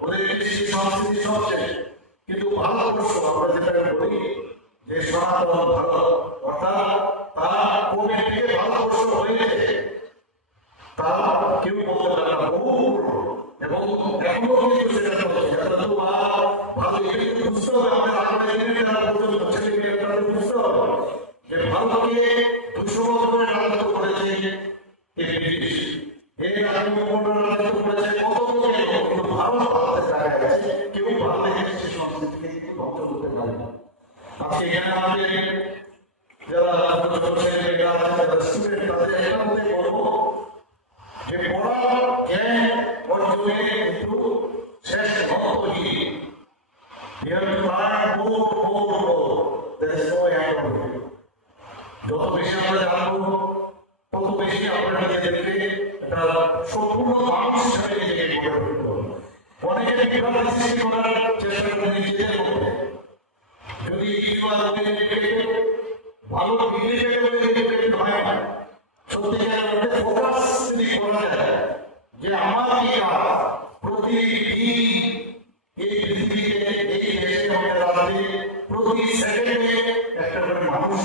ওদের কৃষি সংস্কৃতি সবচেয়ে, কিন্তু ভারতবর্ষ আমরা যেটাকে বলি যে সনাতন ভারত, অর্থাৎ তারা কবে থেকে ভারতবর্ষ হয়েছে তা কেউ বলতে পারে না, বহু এবং এখনো কিন্তু সেটা চলছে। ভালো একটু বুঝতে হবে, আমাদের আগামী দিনে যারা পর্যন্ত ছেলেমেয়ে তাদের বুঝতে হবে যে ভারতকে 200 বছরের রাজত্ব করেছে এই ব্রিটিশ, এই রাজত্ব করেছে কত কিন্তু ভারত ভারতের জায়গায় গেছে, কেউ ভারতের কৃষি সংস্কৃতিকে কিন্তু ধ্বংস করতে পারে না। আজকে এখানে আমাদের যারা ছোট ছোট ছেলেমেয়েরা আছে, যারা স্টুডেন্ট, তাদের একটা মধ্যে বলবো যে পড়া জ্ঞান অর্জনে কিন্তু শেষ নতহীন। যত বেশি আমরা জানবো তত বেশি আমরা নিজেদেরকে একটা সম্পূর্ণ মানুষ হিসাবে নিজেকে গড়ে তুলতে হবে। অনেকে বিভ্রান্তি সৃষ্টি করার চেষ্টা করে নিজেদের মধ্যে, যদি ভালো ডিগ্রি হয় না, সত্যিকার মধ্যে ফোকাস যদি করা যায় যে আমার কি কাজ প্রতিদিন এই পৃথিবীতে, এই দেশে, আমাদের রাজ্যে প্রতি সেকেন্ডে একটা করে মানুষ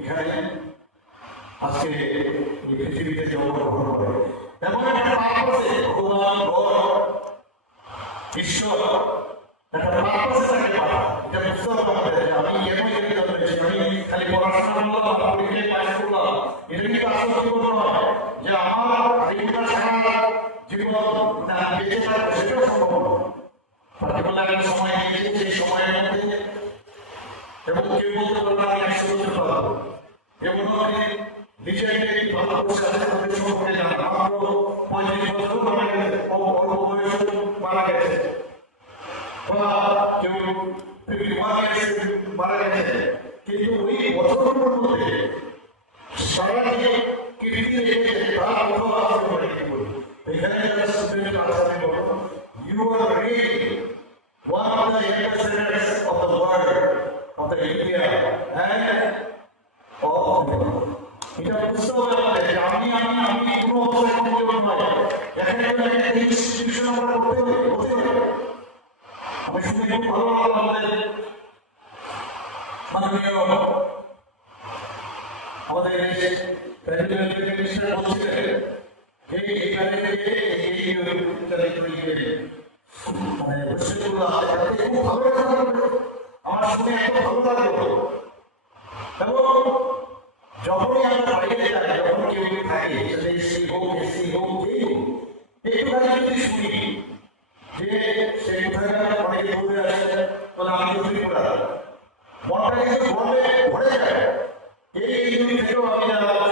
এখানে আজকে এই পৃথিবীতে জন্মগ্রহণ করে, এমন একটা পারপাসে ভগবান ঈশ্বর একটা পারপাসে তাকে পাঠায়। এটা বুঝতে হবে আমাদের যে আমি কেন এখানে জন্মেছি, আমি খালি পড়াশোনা করলাম, পরীক্ষায় পাস করলাম, এটা কিন্তু আসল জীবন নয় যে আমার আরেকটা সারা জীবন বেঁচে থাকবো, সেটাও সম্ভব নয়। পার্টিকুলার একটা সময় নিয়েছে, সেই সময়ের মধ্যে এবং কেউ বলতে পারবে আমি 100 বছর পাবো, এবং নিজেকে ভালো করছে আছে তাদের সম্পর্কে জানা মাত্র 35 বছর মারা গেছে, অল্প বয়সে মারা গেছে, বা কেউ 51 ইয়ার্সে মারা গেছে, কিন্তু ওই বছরগুলোর মধ্যে সারা যে কীর্তি রেখেছে তার মতো আসতে পারে কি বলি। এখানে যারা স্টুডেন্ট আছে আমি বলবো, you are really one of the ambassadors of the world, of the India and of the world. এটা বুঝতে হবে আমাদের যে আমি কোনো অবস্থায় কমজোর নয়, এখানে একটা ইনস্টিটিউশন আমরা করতে হবে। আমি শুনে খুব ভালো লাগলো আমাদের মাননীয় আমাদের মিনিস্টার বলছিলেন যে এখানে থেকে এই মানে হোস্টেলগুলো আছে, খুব ভালো লাগলো আমার শুনে, এত ভালো লাগলো। এবং যখনই আমরা বাইরে যাই, যখন কেউ থাকে সেটা এসসি হোক, এসসি হোক, যেই হোক, একটুখানি যদি শুনি যে সে কোথায় অনেকে দৌড়ে আসে, তাহলে আমি তো ত্রিপুরা, মনটা কিন্তু ভরে যায়। এই ইউনিট থেকেও আমি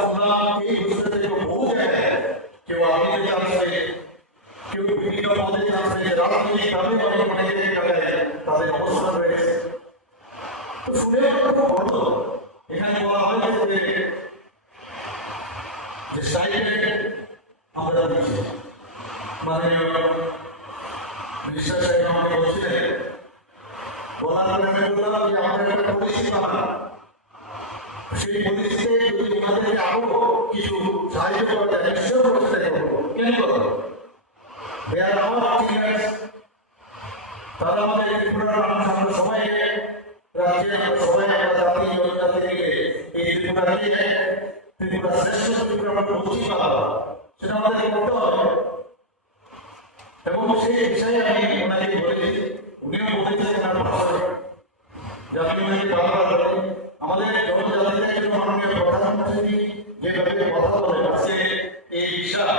শুনলাম, এই হোস্টেল থেকেও বহু জায়গায় কেউ আর্মিতে চান্স পেয়ে, কেউ বিভিন্ন পদে চান্স পেয়ে, রাজনৈতিকভাবে অনেক জায়গায় তাদের অবস্থান রয়েছে। তো শুনে খুব ভালো। এখানে বলা হয়েছে যে স্টাইপেন্ড আমরা দিচ্ছি, মানে মিনিস্টার সাহেব আমাকে বলছিলেন, বলার পরে আমি বললাম যে আমাদের একটা পলিসি বানান, সেই পলিসিতে যদি ওনাদেরকে আরো কিছু সাহায্য করা যায় নিশ্চয় করতে করবো। কেন করবো? তারা আমাদের ত্রিপুরার মানুষ, আমরা সবাই রাজ্যে, আমরা সবাই আমরা জাতি জনজাতি মিলে এই ত্রিপুরাকে ত্রিপুরা শ্রেষ্ঠ ত্রিপুরা আমরা বলছি পাবো, সেটা আমাদের করতে হবে। এবং সেই বিষয়ে আমি ওনাকে বলেছি, উনিও বলেছেন আমার ভাষায়, জাতীয় নাকি বারবার বলে আমাদের জনজাতিদের জন্য মাননীয় প্রধানমন্ত্রী যেভাবে কথা বলেন, আজকে এই বিষয়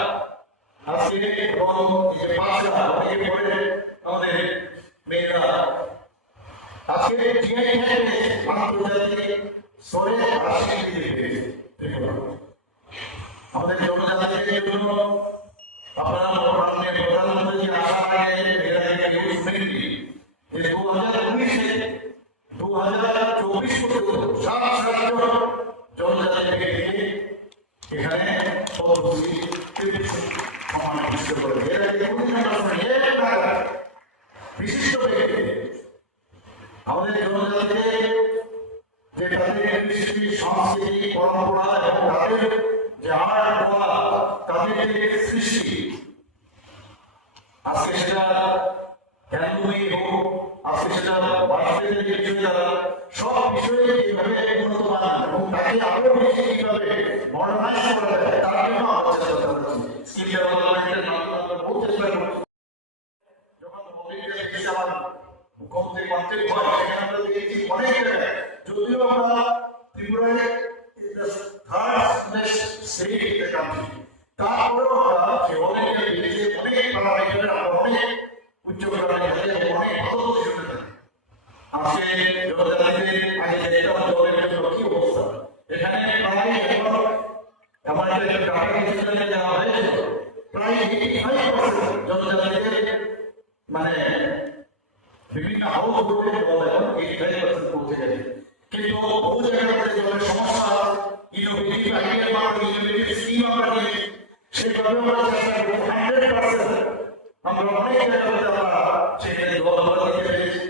আজকে এবং এই যে ভাষা অনেকে পড়ে আমাদের মেয়েরা আজকে জিআই ট্যাগ পেয়েছে, আন্তর্জাতিক স্তরে স্বীকৃতি পেয়েছে ত্রিপুরা। আমাদের জনজাতিদের জন্য আপনারা মাননীয় প্রধানমন্ত্রী আসার আগে এর আগে কেউ শুনেননি যে 2019-এ 2024 পর্যন্ত 7 জন জনজাতিকে দিয়ে এখানে পদশ্রী সম্মান প্রতিষ্ঠা করে। এর আগে বিশিষ্ট ব্যক্তি আমাদের জনজাতিকে যে তাদের কৃষ্টি সংস্কৃতি পরম্পরা এবং তাদের যে আর্ট কলা, তাদের যে সৃষ্টি, আজকে সেটা হ্যান্ডলুমে হোক, আজকে সেটা বাসপেটের বিষয়ে দ্বারা সব বিষয়ে এইভাবে উন্নত বানান এবং তাকে আরো বেশি কিভাবে মডার্নাইজ করা যায় তার জন্য আমরা চেষ্টা করছি। স্কিল ডেভেলপমেন্টের মাধ্যমে আমরা বহু চেষ্টা করছি। যখন মন্ত্রীরা দেখেছি আমার মুখ্যমন্ত্রী মন্ত্রী হয়, সেখানে আমরা দেখেছি অনেক জায়গায়, যদিও আমরা ত্রিপুরায় third state in the country, তারপরেও আমরা সেই অনেক দেখেছি, অনেক প্যারামিটারে আমরা অনেক উচ্চ প্যারামিটারে অনেক ভালো পজিশনে থাকি। আজকে জনজাতিদের আগে দেখতাম জলের জন্য কি অবস্থা, এখানে প্রায় এখন আমার একটা ডাটা ডিসিশনে দেওয়া হয়েছিল, প্রায় 85% জনজাতিদের মানে বিভিন্ন হাউসগুলোতে জল এখন 85% পৌঁছে গেছে। কিন্তু বহু জায়গাতে জলের সমস্যা, ইনোভেটিভ আইডিয়া বা ইনোভেটিভ স্কিম আমরা নিয়েছি, সেভাবে আমরা চেষ্টা করি 100% আমরা অনেক জায়গাতে আমরা সেখানে জল আমরা দিতে পেরেছি।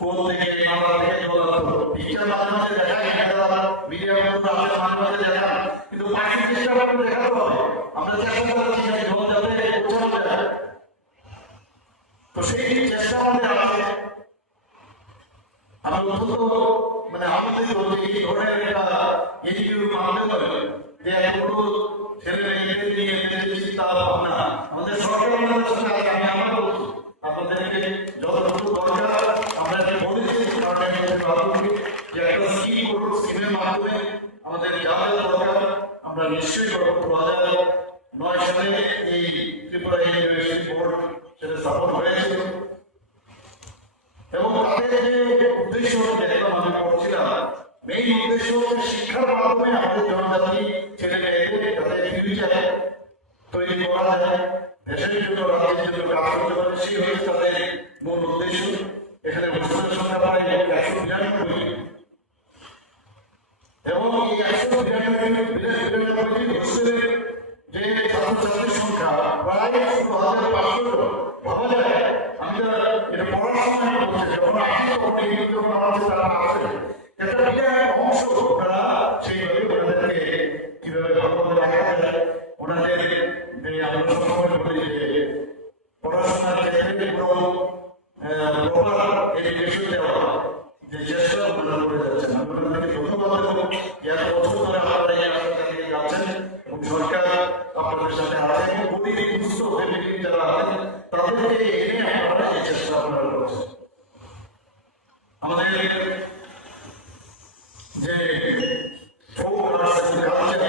কোন থেকে আমরা থেকে জল আসতো, পিকচার মাঝে মাঝে দেখাই, মিডিয়া মাঝে মাঝে দেখান, কিন্তু বাকি চেষ্টা করতে দেখাতে হবে। আমরা চেষ্টা করছি যে জল যাতে পৌঁছানো যায়, তো সেই চেষ্টা আমাদের আছে। আমি অন্তত মানে আমাদের এই ধরনের একটা এনজিও মানতে হবে যে এতগুলো ছেলে মেয়েদের নিয়ে চিন্তা ভাবনা আমাদের সরকার আমাদের সাথে আছে। আমি আমারও আপনাদেরকে যতটুকু দরকার আমরা যে বলেছি যে একটা স্কিম করুন, স্কিমের মাধ্যমে আমাদের যা যা দরকার আমরা নিশ্চয়ই করবো। 2009 সালে এই ত্রিপুরা ইউনিভার্সিটি বোর্ড সেটা স্থাপন হয়েছিল এবং তাদের যে উদ্দেশ্য দেখলাম আমি পড়ছিলাম, মেইন উদ্দেশ্য হচ্ছে শিক্ষার মাধ্যমে আমাদের জনজাতি ছেলে মেয়েদের তাদের ফিউচার তৈরি করা যায়, দেশের জন্য রাজ্যের জন্য কাজ করতে পারে, সেই হচ্ছে তাদের মূল উদ্দেশ্য। এখানে হোস্টেলের সংখ্যা প্রায় 192 এবং এই 192 হোস্টেলের যে ছাত্রছাত্রীর সংখ্যা প্রায় 16,500। ভাবা যায়, আমি এটা পড়ার সময় বলছি, যখন আসি তখন যখন আমাদের তারা আসে, একটা বিরাট অংশ ওনারা সেইভাবে ওনাদেরকে কিভাবে ভালোভাবে দেখা যায়, ওনাদের আমরা সবসময় বলি যে পড়াশোনার ক্ষেত্রে কোনো প্রপার এডুকেশন দেওয়া যে চেষ্টা ওনারা করে যাচ্ছেন। আমি ওনাদেরকে ধন্যবাদ দেবো যে এত বছর ধরে আপনারা এই রাস্তা থেকে যাচ্ছেন এবং সরকার আপনাদের সাথে আছে, গরিব দুস্থ ফ্যামিলি যারা আছেন তাদেরকে এনে আপনারা এই চেষ্টা আপনারা করছেন। আমাদের যে ফোক আর্টস এন্ড কালচার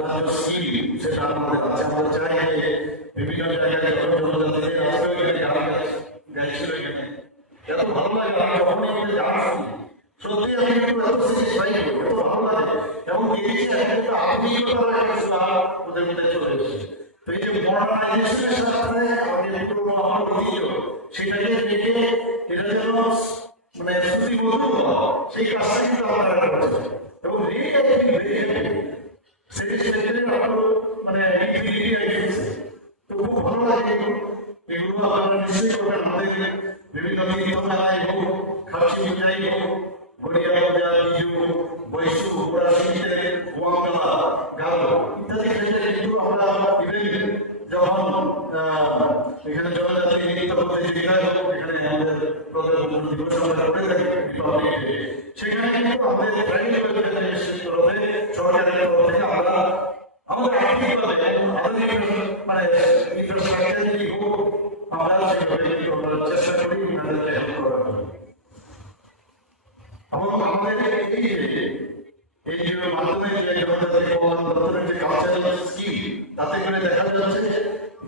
রাজ্য স্কিম সেটা আমাদের আছে। আমরা চাই যে বিভিন্ন জায়গায় যখন জনজাতিদের আজকেও এখানে গান গাইছিল, এখানে এত ভালো লাগে। আমি যখন এখানে গান শুনি সত্যি আমি একটু এত স্যাটিসফাই করি, এত ভালো লাগে এবং দেখেছি একটা আধুনিকতার একটা ছোঁয়া ওদের মধ্যে চলে এসেছে। তো এই যে মডার্নাইজেশনের সাথে আমাদের পুরো আমার ঐতিহ্য সেটাকে রেখে এটা যেন মানে শ্রুতিমধুর হওয়া, সেই কাজটা কিন্তু আপনারা করছেন এবং মানে তো খুব ভালো লাগে। এগুলো আপনারা নিশ্চয়ই করবেন। আমাদের বিভিন্ন তীর্থ মেলায় হোক, খাসি মিঠাই হোক, গড়িয়া পূজা, বিজু, বৈশু, শীতের গোয়া মেলা, গাল ইত্যাদি ক্ষেত্রে কিন্তু আমরা ইভেন যখন এখানে জনজাতি নৃত্য প্রতিযোগিতা এখানে আমাদের প্রজাতন্ত্র দিবস আমরা করে থাকি রিপাবলিক ডে, সেখানে কিন্তু আমাদের সরকারের তরফ থেকে আমরা আমাদের আর্থিকভাবে মানে ইনফ্রাস্ট্রাকচার যদি হোক আমরা সেভাবে কিন্তু আমরা চেষ্টা করি ওনাদেরকে হেল্প করার জন্য। এবং আমাদের এই যে মাধ্যমে যে জনজাতি কল্যাণ দপ্তরের যে কালচারাল স্কিম, তাতে করে দেখা যাচ্ছে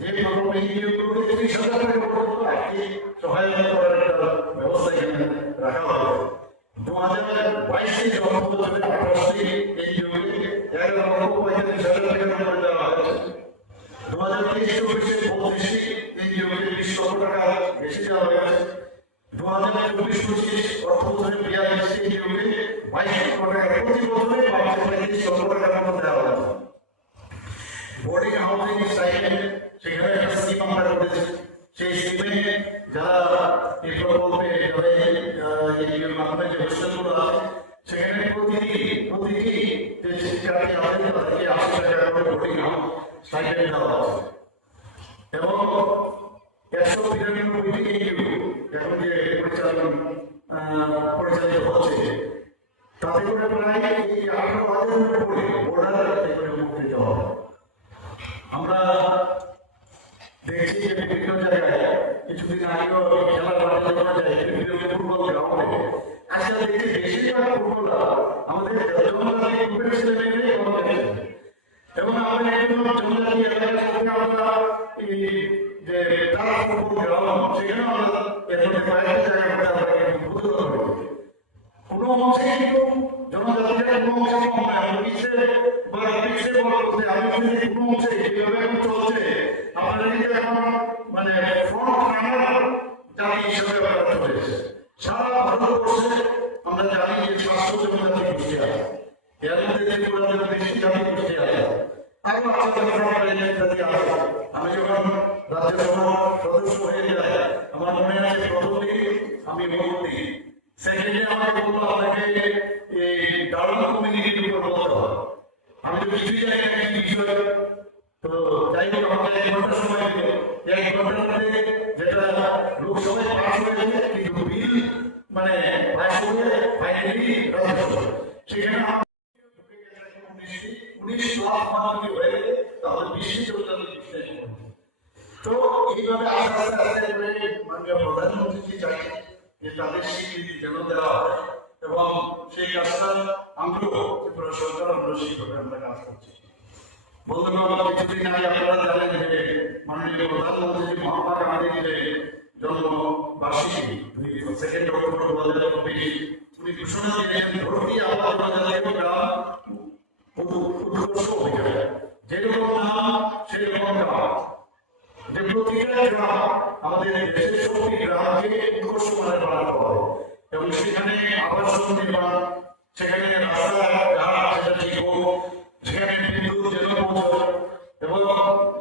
যে প্রকল্প এনজিওগুলোকে 30,000 টাকা পর্যন্ত আর্থিক সহায়তা করার একটা ব্যবস্থা এখানে রাখা হবে। 2022 অর্থ বছরে 28টি এনজিওকে 11,45,000 টাকা করে দেওয়া হয়েছে। 2023-24 32টি এনজিওকে 20 লক্ষ টাকা বেশি দেওয়া হয়েছে। 2024-25 অর্থ বছরে 42টি এনজিওকে 22 লক্ষ টাকা, প্রতি বছরে 35 লক্ষ টাকা মতো দেওয়া হয়েছে। বোর্ডিং হাউসিং স্টাইপেন্ড সেখানে একটা স্কিম আমরা করেছি। সেই স্কিমে যারা এই প্রকল্পে এনজিওর মাধ্যমে যে হোস্টেলগুলো আছে সেখানে প্রতিটি যে শিক্ষার্থী আছে তাদেরকে 80 টাকা করে বোর্ডিং হাউস স্টাইপেন্ড দেওয়া হচ্ছে এবং 100 1992 থেকে এখন যে পরিচালিত হচ্ছে, তাতে করে প্রায় এই 18,000 উপরে বোর্ডার উপকৃত হবে। আমরা দেখছি যে বিভিন্ন জায়গায় কিছুদিন আগেও খেলার মাঠে দেখা যায় বিভিন্ন ফুটবল গ্রাউন্ডে আজকাল দেখছি বেশিরভাগ ফুটবলার আমাদের জনজাতি গ্রুপের ছেলেমেয়েরাই এবং আমরা জনজাতি এলাকার মধ্যে আমরা এই যে তারা ফুটবল গ্রাউন্ড সেখানে আমরা এর মধ্যে কয়েকটা জায়গার মধ্যে আমরা উদ্বোধন করি। কোনো অংশে কিন্তু জনজাতিরা কোনো অংশে কম নয়, আমরা পিছিয়ে বলতে আমি যদি কোনো অংশে যেভাবে এখন চলছে আপনারা কিন্তু এখন মানে ফ্রন্ট রানার জাতি হিসেবে ব্যবহার হয়েছে। সারা ভারতবর্ষে আমরা জানি যে 700 জনজাতি গোষ্ঠী আছে, এর মধ্যে ত্রিপুরাদের বেশি জাতি গোষ্ঠী আছে, আরো আছে জাতি আছে। আমি যখন রাজ্যসভার সদস্য হয়ে যাই আমার মনে আছে প্রথম দিন আমি ভোট দিই, সেকেন্ডে আমাকে বলতো আপনাকে এই ডাউন কমিউনিটির উপর বলতে হবে। আমি তো কিছুই জানি না কি বিষয়, তো যাই হোক আমাকে 1 ঘন্টা সময় দিল। 1 ঘন্টার মধ্যে যেটা লোকসভায় পাস হয়েছে কিন্তু বিল মানে পাস হয়ে ফাইনালি রাজ্যসভা সেখানে 19 লাখ মানুষ হয়ে গেলে তাহলে 20 জনজাতি বিশ্বাস করে। তো এইভাবে আস্তে আস্তে আস্তে করে মাননীয় প্রধানমন্ত্রী চাইছেন যে তাদের স্বীকৃতি যেন দেওয়া হয় এবং সেই কাজটা আমরাও ত্রিপুরা সরকার আমরা সেইভাবে আমরা কাজ করছি। বন্ধুগণ, কিছুদিন আগে আপনারা জানেন যে মাননীয় প্রধানমন্ত্রী মহাত্মা গান্ধীর যে জন্মবার্ষিকী 2 অক্টোবর 2024 উনি ঘোষণা দিয়েছেন ধরতি আবার জনজাতীয় গ্রাম উৎকর্ষ অভিযান। যেরকম নাম সেরকম গ্রাম, যে প্রতিটা গ্রাম আমাদের দেশের সবটি গ্রামকে উৎকর্ষ মানের বানাতে হবে এবং সেখানে আবাস নির্মাণ, সেখানে রাস্তাঘাট সেটা ঠিক হোক, সেখানে বিদ্যুৎ যেন পৌঁছায় এবং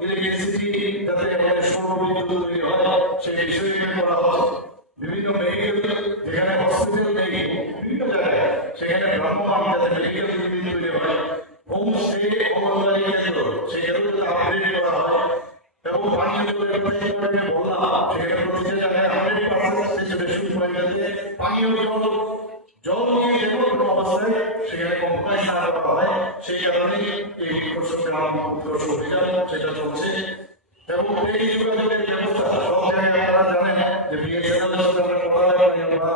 ইলেকট্রিসিটি যাতে আমাদের সৌর বিদ্যুৎ তৈরি হয় সেই বিষয়গুলো করা হচ্ছে। বিভিন্ন মেডিকেল যেখানে হসপিটাল নেই বিভিন্ন জায়গায় সেখানে ভ্রাম্যমাণ যাতে মেডিকেল তৈরি হয়, হোমস্টে অঙ্গনওয়াড়ি কেন্দ্র সেখানেও যাতে আপগ্রেড করা হয় এবং পানীয় জলের কথা যেভাবে বললাম সেখানে প্রতিটা জায়গায় 100% স্যাচুরেশন হয়ে গেছে। পানীয় জল নিয়ে যে কোনো অবস্থায় সেখানে কম্প্রোমাইজ না করা হয়, সেই কারণেই এই উৎকর্ষ গ্রাম উৎকর্ষ অভিযান সেটা চলছে। এবং এই যোগাযোগের ব্যবস্থা সব জায়গায় আপনারা জানেন যে বিএসএনএল এর সাথে আমরা কথা বলি, আমরা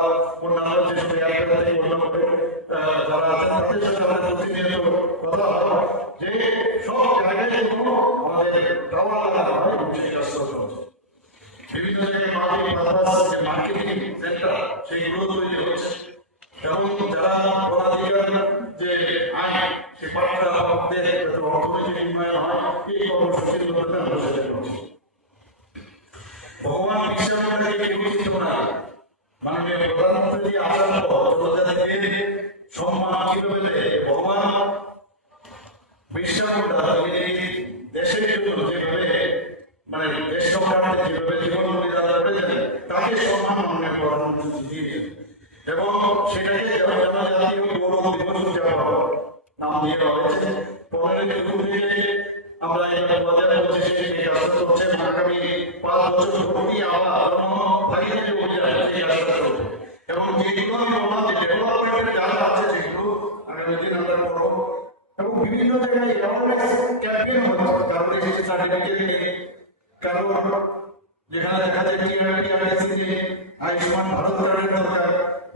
অন্যান্য যেসব এয়ারটেল থেকে অন্য যারা আছেন তাদের সাথে আমরা প্রতিনিয়ত কথা হয় যে সব জায়গায় যেন আমাদের টাওয়ার লাগানো হয় এবং সেই কাজটা চলছে। বিভিন্ন জায়গায় মার্কেটিং সেন্টার সেইগুলো তৈরি হচ্ছে এবং যারা পদাধিকার যে আইন সে পাঠটা আমাদের অর্থনৈতিক উন্নয়ন হয় এই কর্মসূচির মধ্যে আমরা সেটা করছি। ভগবান বিশ্বের কেউ চিন্ত না, মাননীয় প্রধানমন্ত্রী আসার পর জনজাতিকে সম্মান কিভাবে দেয় ভগবান বিশ্বাসটা দেশের জন্য যেভাবে মানে দেশ সংক্রান্তে যেভাবে জীবন বলিদান করেছেন তাকে সম্মান মাননীয় প্রধানমন্ত্রী দিয়েছেন এবং সেটাকে জনজাতীয় গৌরব দিবস উদযাপন নাম দেওয়া হয়েছে। 15 জুন থেকে আমরা এটা 2025 এই কাজটা চলছে। আগামী 5 বছর ধরে আবার জনভাগিদারি অভিযান এই কাজটা চলবে এবং যেগুলো আমি বললাম যে ডেভেলপমেন্টের যারা আছে সেগুলো আগামী দিন আমরা করবো এবং বিভিন্ন জায়গায় অ্যাওয়ারনেস ক্যাম্পেইন হচ্ছে। কারণ এসেছে সার্টিফিকেট নেই, কারণ যেখানে দেখা যায় টিআরডিসি নেই, আয়ুষ্মান ভারত কার্ডের দরকার,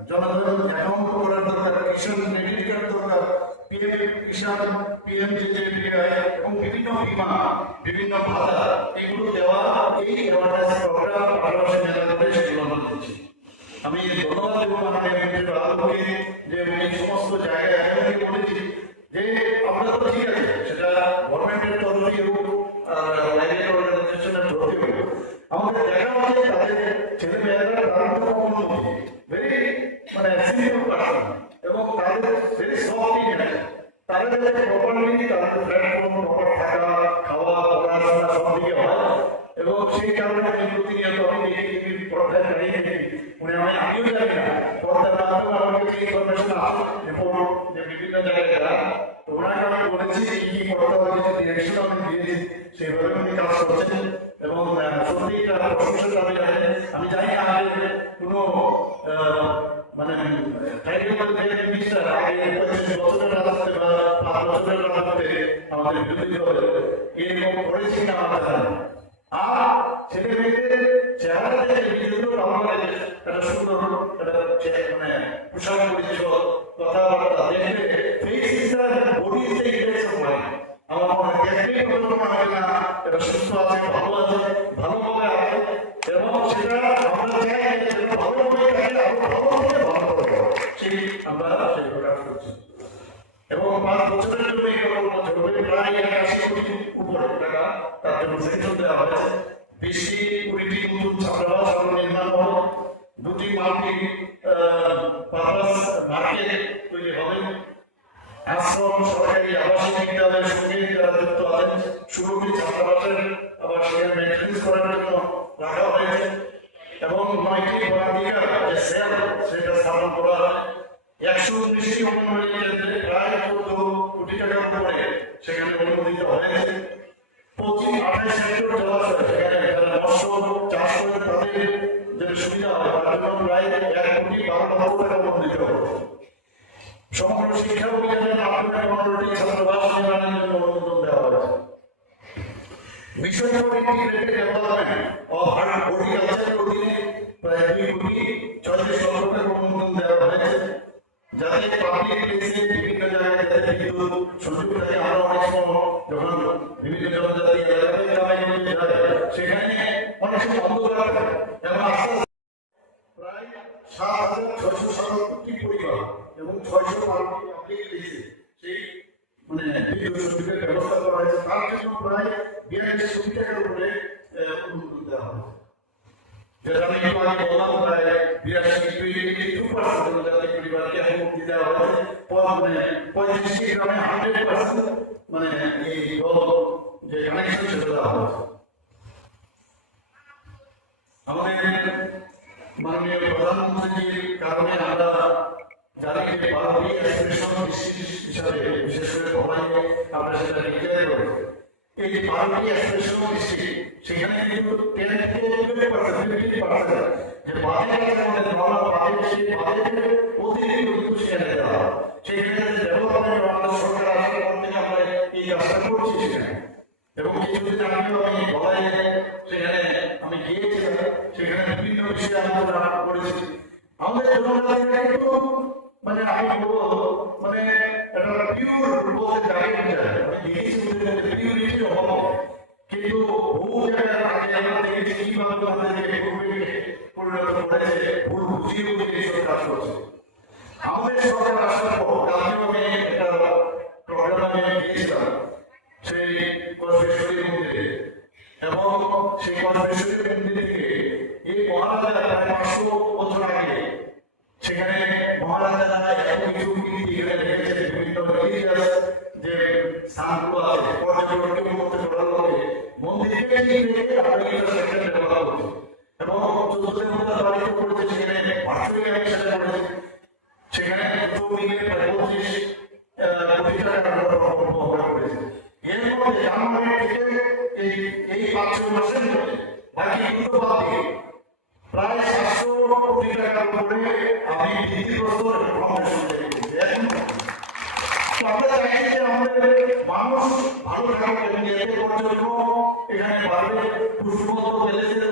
জনধন অ্যাকাউন্ট করার দরকার, কিষাণ ক্রেডিট কার্ড দরকার, পিএম কিষাণ পিএমজেজেবিআই এবং বিভিন্ন বীমা বিভিন্ন ভাতা এগুলো দেওয়া এই অ্যাওয়ারনেস প্রোগ্রাম পাশাপাশি মেলা করে সেগুলো আমরা দিচ্ছি। আমি ধন্যবাদ দেব মাননীয় আলোকে যে এই সমস্ত জায়গায় আমি বলেছি যে আমরা তো ঠিক আছে সেটা গভর্নমেন্টের তরফে হোক প্রাইভেট অর্গানাইজেশনের তরফে হোক আমাদের দেখা হচ্ছে তাদের ছেলে মেয়েরা তারা তো ভেরি মানে সিম্পল পার্সন এবং তাদের ভেরি সফট ইন্ডিয়ান, তারা যাতে প্রপারলি তাদের প্ল্যাটফর্ম প্রপার থাকা খাওয়া পড়াশোনা সব দিকে হয় এবং সেই কারণে আমি প্রতিনিয়ত আমি দেখি পর্দায় দাঁড়িয়ে দেখি উনি আমিও জানি না পর্দার মাধ্যমে আমাকে যে ইনফরমেশন আসে যে বিভিন্ন জায়গায় ওনাকে আমি বলেছি কি কি করতে হবে, যে ডিরেকশন আমি দিয়েছি সেইভাবে উনি কাজ করছেন এবং সত্যি এটা একটা প্রশংসার দাবি রাখে। আমি জানি না আগে কোনো মানে ট্রাইব্যুনাল থেকে মিনিস্টার আগে 25 বছরের রাজত্বে বা 5 বছরের রাজত্বে আমাদের বিরোধী দল এরকম করেছি না আমরা জানি। আর ছেলে মেয়েদের চেহারা দেখে বিরোধী আমাদের একটা সুন্দর একটা মানে পোশাক পরিচ্ছদ কথাবার্তা দেখলে ফেসটা বডি থেকে হয় আমার মনে হয় দেখলেই কোনো মনে হয় না এটা সুস্থ আছে, ভালো আছে, ভালোভাবে আছে, এবং সেটা আমরা চাই ভালোভাবে থাকে আরো ভালোভাবে ভালো করে সেই আমরা সেই প্রকাশ করছি। এবং 5 বছরের জন্য এই প্রকল্প চলবে, প্রায় 81 কোটি উপরে টাকা তার জন্য সেকশন দেওয়া হয়েছে। 20-20টি নতুন ছাত্রাবাস নির্মাণ হবে, 2টি মাল্টি পারপাস মার্কেট তৈরি হবে, আশ্রম সরকারি আবাসিক বিদ্যালয়ের সঙ্গে যারা যুক্ত আছেন 16টি ছাত্রাবাসের আবার সেখানে মেনটেন্স করার জন্য রাখা হয়েছে, এবং 9টি বনাধিকার যে সেল সেটা স্থাপন করা হয়। 119টি অঙ্গনওয়াড়ি কেন্দ্রে প্রায় 14 কোটি টাকার উপরে সেখানে অনুমোদিত হয়েছে। 25-28 হেক্টর জলাশয় সেখানে যারা মৎস্য চাষ করে তাদের যে সুবিধা হয় তার জন্য প্রায় 1,12,00,000 টাকা অনুমোদিত হয়েছে। সমগ্র শিক্ষা অভিযানের মাধ্যমে 15টি ছাত্রাবাস নির্মাণের জন্য অনুমোদন দেওয়া হয়েছে। Mission for integrated development of হর্টিকালচারের অধীনে প্রায় 2,34,00,000 টাকা অনুমোদন দেওয়া হয়েছে, যাতে পাবলিক প্লেসে বিভিন্ন জায়গায় যাতে বিদ্যুৎ সংযোগ থাকে। আমরা অনেক সময় যখন বিভিন্ন জনজাতি এলাকায় গ্রামে যায় সেখানে অনেক সময় অন্ধকার থাকে, এবং আস্তে আস্তে প্রায় 7,677টি পরিবার এবং 600 পাবলিক প্লেসে সেই মানে বিদ্যুৎ সংযোগের ব্যবস্থা করা হয়েছে। তার জন্য প্রায় 42 কোটি টাকার উপরে অনুমোদন দেওয়া হয়েছে। যেটা আমি একটু আগে বললাম, প্রায় 82% জনজাতি পরিবারকে মুক্তি দেওয়া হয়েছে। মানে 35টি গ্রামে 100% মানে এই জল যে কানেকশন সেটা দেওয়া হয়েছে। আমাদের মাননীয় প্রধানমন্ত্রীর কারণে আমরা জানি যে ভারতীয় এক্সপ্রেশন হিসাবে বিশেষ করে সবাইকে আমরা সেটা ডিক্লেয়ার করেছি। এই যে ভারতীয় এক্সপ্রেশন ডিস্ট্রিক্ট সেখানে কিন্তু 10 থেকে 50% যে বাজেট আছে আমাদের নর্মাল বাজেট, সেই বাজেটের অতিরিক্ত কিন্তু সেখানে দেওয়া হয়। সেখানে যে ডেভেলপমেন্ট আমাদের সরকার আসলে থেকে আমরা এই কাজটা করছি সেখানে। এবং কিছুদিন আগেও আমি বলাই সেখানে আমি গিয়েছিলাম, সেখানে বিভিন্ন বিষয়ে আলোচনা করেছি। আমাদের জনজাতিরা কিন্তু মানে আমি বলবো মানে একটা পিওর বলতে চাই আমি দেখেছি পিউরিটির অভাব, কিন্তু বহু জায়গায় আগে আমরা দেখেছি কিভাবে তাদেরকে পরিণত করেছে, ভুল বুঝিয়ে বুঝিয়ে এইসব কাজ করছে। আমাদের সরকার আসার পর কালকেও আমি একটা প্রোগ্রামে গিয়েছিলাম সেই কসবেশ্বরী মন্দিরে, এবং সেই কসবেশ্বরী মন্দির থেকে এই মহারাজারা প্রায় 500 বছর আগে সেখানে মহারাজারা এত কিছু কীর্তি এখানে রেখেছে, বিভিন্ন রিলিজিয়াস যে স্থানগুলো আছে পর্যটকের মধ্যে করার লক্ষ্যে মন্দিরকে রেখে আমরা ইনফ্রাস্ট্রাকচার ডেভেলপ করছি, এবং 14 মতো বাড়িতে করেছে, সেখানে ভার্চুয়ালি আমি সেটা করেছি। সেখানে 2 মিলিয়ন 25 কোটি টাকার প্রকল্প আমরা করেছি। এর মধ্যে জানুয়ারি থেকে এই 5-6 মাসের মধ্যে বাকি দুটো বাদ দিয়ে প্রায় 700 কোটি টাকার উপরে আমি ভিত্তিগ্রস্ত ফাউন্ডেশন করেছি। আমরা চাই যে আমাদের মানুষ ভালো থাকবে, এতে পর্যন্ত এখানে বাড়বে। পুষ্পমত প্যালেসের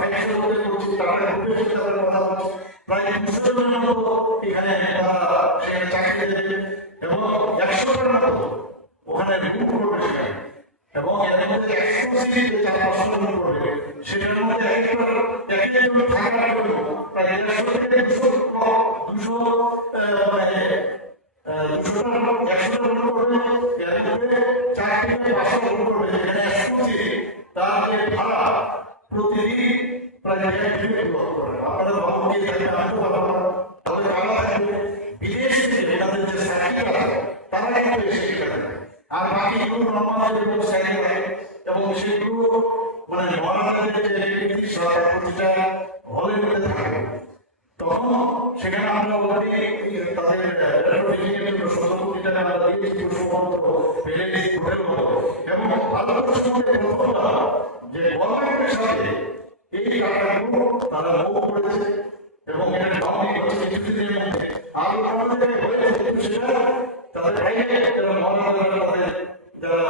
ফ্যাক্টরির মধ্যে করছি, টাটা গ্রুপের সাথে তাদের কথা বলছি, প্রায় 200 জনের মতো এখানে তারা সেখানে চাকরি দেবে, এবং 100টার মতো ওখানে রুম করবে সেখানে, এবং এর মধ্যে এক্সক্লুসিভ যে 4-5 জন করবে সেটার মধ্যে একজন থাকার জন্য প্রায় 150 থেকে 200 তার যে ভাড়া প্রতিদিন প্রায় 1.5 লক্ষ টাকা। আপনারা বাবুকে জানতে পারবেন, তাদের টাকা থাকবে বিদেশ থেকে তাদের যে সার্টিফিকেট আছে তারা কিন্তু এসে সেখানে, আর বাকি এগুলো নর্মাল যেগুলো সাইকেল থাকে, এবং সেগুলো মানে মহারাজাদের যে প্রতিটা হলের মধ্যে থাকে। তখন সেখানে আমরা অলরেডি তাদের জন্য 17 কোটি টাকা আমরা দিয়েছি পুষ্পমন্ত্র প্যালেস হোটেল, এবং ভারতবর্ষের মধ্যে প্রথমবার যে গভর্নমেন্টের সাথে তারা মুখ করেছে এবং এটা ডাউনই হচ্ছে কিছুদিনের মধ্যে আরো আমাদের হয়েছে, কিন্তু সেটা তাদের বাইরে যারা মহানগর তাদের যারা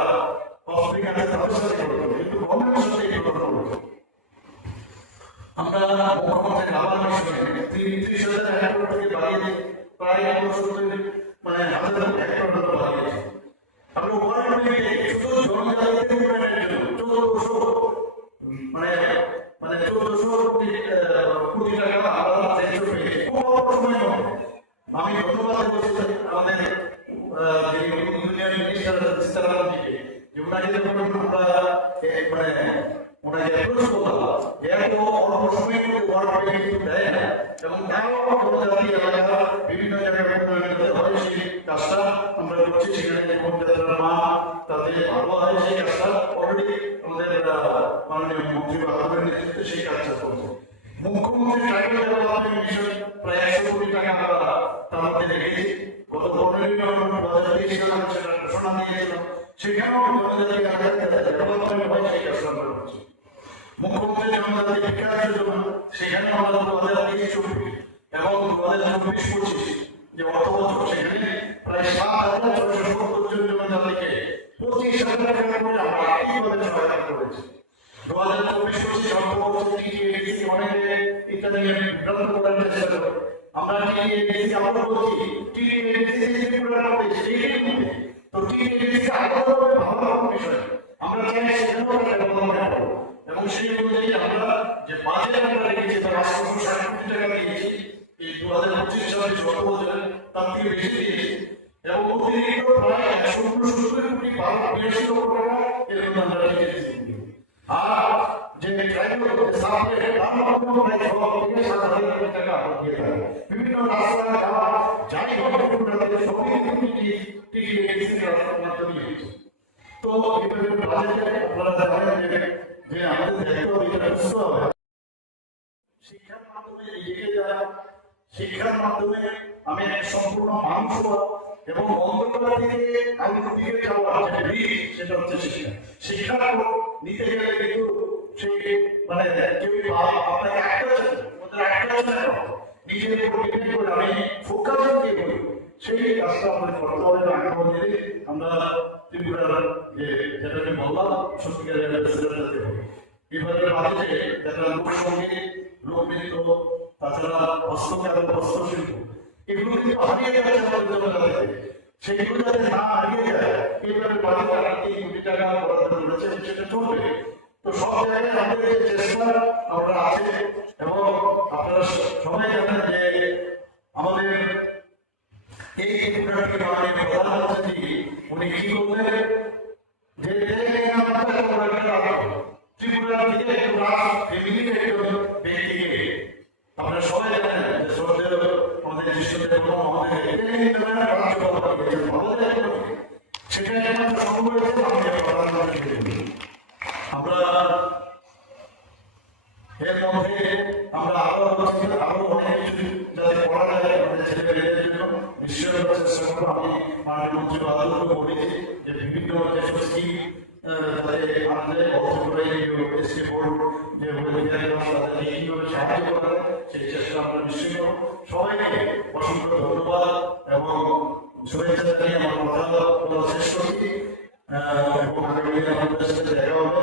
অস্ট্রিক আছে তাদের সাথে করবে, কিন্তু গভর্নমেন্টের সাথে এই ঘটনা করেছে। আমরা মুখ্যমন্ত্রী আবার মিশনে ৩০,০০০ হেক্টর থেকে বাড়িয়ে প্রায় হাজার হেক্টর বাড়িয়েছি। আমরা ওয়ার্ল্ড ব্যাংকে শুধু জনজাতিদের উন্নয়নের জন্য ১৪০০ কোটি টাকা আমরা সেন্টার পেয়েছি খুব অল্প সময়ের মধ্যে। আমি ধন্যবাদ বলছি আমাদের ইউনিয়ন মিনিস্টার সীতারামজিকে, যে ওনাকে যখন আমরা ওনাকে অ্যাপ্রোচ করলাম, এত অল্প সময়ের মধ্যে ওয়ার্ল্ড ব্যাংক কিন্তু দেয় না, এবং তাও জনজাতি এলাকা বিভিন্ন জায়গায় উন্নয়ন হয় সেই কাজটা আমরা করছি। সেখানে জীবনযাত্রার মান তাদের ভালো হয়, সেই কাজটা অলরেডি আমাদের মাননীয় মন্ত্রী বাহাদুরের নেতৃত্বে সেই কাজটা করছে। মুখ্যমন্ত্রী ট্রাইবাল ডেভেলপমেন্ট মিশন প্রায় ১০০ কোটি টাকা আমরা তার মধ্যে রেখেছি। গত ১৫ই নভেম্বর ২০২৩ সালে সেটা ঘোষণা দিয়েছিলাম, সেখানেও জনজাতি এলাকায় ডেভেলপমেন্ট হয় সেই কাজটা আমরা করছি। মুখ্যমন্ত্রী জনজাতি বিকাশ যোজনা, সেখানে আমরা ২০২৩-২৪ এবং ২০২৪-২৫ যে অর্থ বছর, সেখানে প্রায় ৭,৬৭০ জন জনজাতিকে ২৫,০০০ টাকা করে আমরা আর্থিকভাবে সহায়তা করেছি। ২০২৪-২৫ অর্থ বছর টিটিএডিসি অনেকে এটা নিয়ে বিভ্রান্ত করার চেষ্টা করে। আমরা টিটিএডিসি আমরা বলছি টিটিএডিসি ত্রিপুরার মধ্যে সেইটাই মধ্যে, তো টিটিএডিসি আলাদাভাবে ভালো বিষয় আমরা চাই সেখানেও ডেভেলপমেন্ট করবো, এবং সেই অনুযায়ী আমরা যে বাজেট আমরা রেখেছি তার ৮৬০ কোটি টাকা দিয়েছি এই ২০২৫-২৬ অর্থ বছরে, তার থেকে বেশি দিয়েছি, এবং অতিরিক্ত প্রায় ১৬৯ কোটি ৮২ লক্ষ টাকা এরকম আমরা রেখেছি। আর যে ট্রাইবাল সাবজেক্ট তার মাধ্যমে প্রায় ৬ থেকে ৭,০০০ কোটি টাকা আমরা দিয়ে থাকি। বিভিন্ন রাস্তা ঘাট যাই হোক ত্রিপুরাতে সবই টিটিএডিসির মাধ্যমে হয়েছে। তো এভাবে বাজেটে আপনারা জানেন যে আমাদের দায়িত্ব এটা বুঝতে হবে, শিক্ষার মাধ্যমে এগিয়ে যাওয়া, শিক্ষার মাধ্যমে আমি এক সম্পূর্ণ মানুষ এবং অন্ধকার থেকে আলোর দিকে যাওয়ার যে ব্রিজ, সেটা হচ্ছে শিক্ষা। শিক্ষা নিতে গেলে কিন্তু সেই কেউ আপনাকে নিজের উপর ডিপেন্ড করে আমি ফোকাস দিয়ে করি, সেই কাজটা আমাদের করতে হবে। আগ্রহ দিলে আমরা ত্রিপুরার যেটা আমি বললাম সত্যিকারের যাতে হবে। এবারে বাজেটে যারা লোকসঙ্গীত, লোকনৃত্য, তাছাড়া হস্তকার, হস্তশিল্প, এগুলো কিন্তু হারিয়ে যাচ্ছে আমাদের জনজাতিতে, সেগুলো যাতে না হারিয়ে যায় এবারে বাজেটে ৩ কোটি টাকা বরাদ্দ করেছে, সেটা চলবে। তো সব জায়গায় আমাদের যে চেষ্টা আমরা আছে, এবং আপনারা সবাই জানেন যে আমাদের এই ত্রিপুরাকে মাননীয় প্রধানমন্ত্রী উনি কি করলেন, যে ত্রিপুরা থেকে একটু ফ্যামিলির একজন ব্যক্তিকে, আপনারা সবাই জানেন যে শ্রদ্ধেয় আমাদের জ্যেষ্ঠদের আমাদের রাজ্যপাল পাঠিয়েছেন, সেটা একমাত্র সম্ভব হয়েছে মাননীয় প্রধানমন্ত্রী। আমরা এর মধ্যে আমরা আরো অনেক কিছু যাতে করা যায় আমাদের ছেলে মেয়েদের জন্য নিশ্চয়ই চেষ্টা করবো। আমি মাননীয় মন্ত্রী বাহাদুরকে বলেছি যে বিভিন্ন যেসব স্কিম যাতে আমাদের অর্থ করে এসকে বোর্ড যে তাদেরকে কিভাবে সাহায্য করা যায় সেই চেষ্টা আমরা নিশ্চয়ই করবো। সবাইকে অসংখ্য ধন্যবাদ এবং শুভেচ্ছা জানিয়ে আমার কথা বলা শেষ করছি, এবং আগামী দিনে আমাদের সাথে দেখা হবে।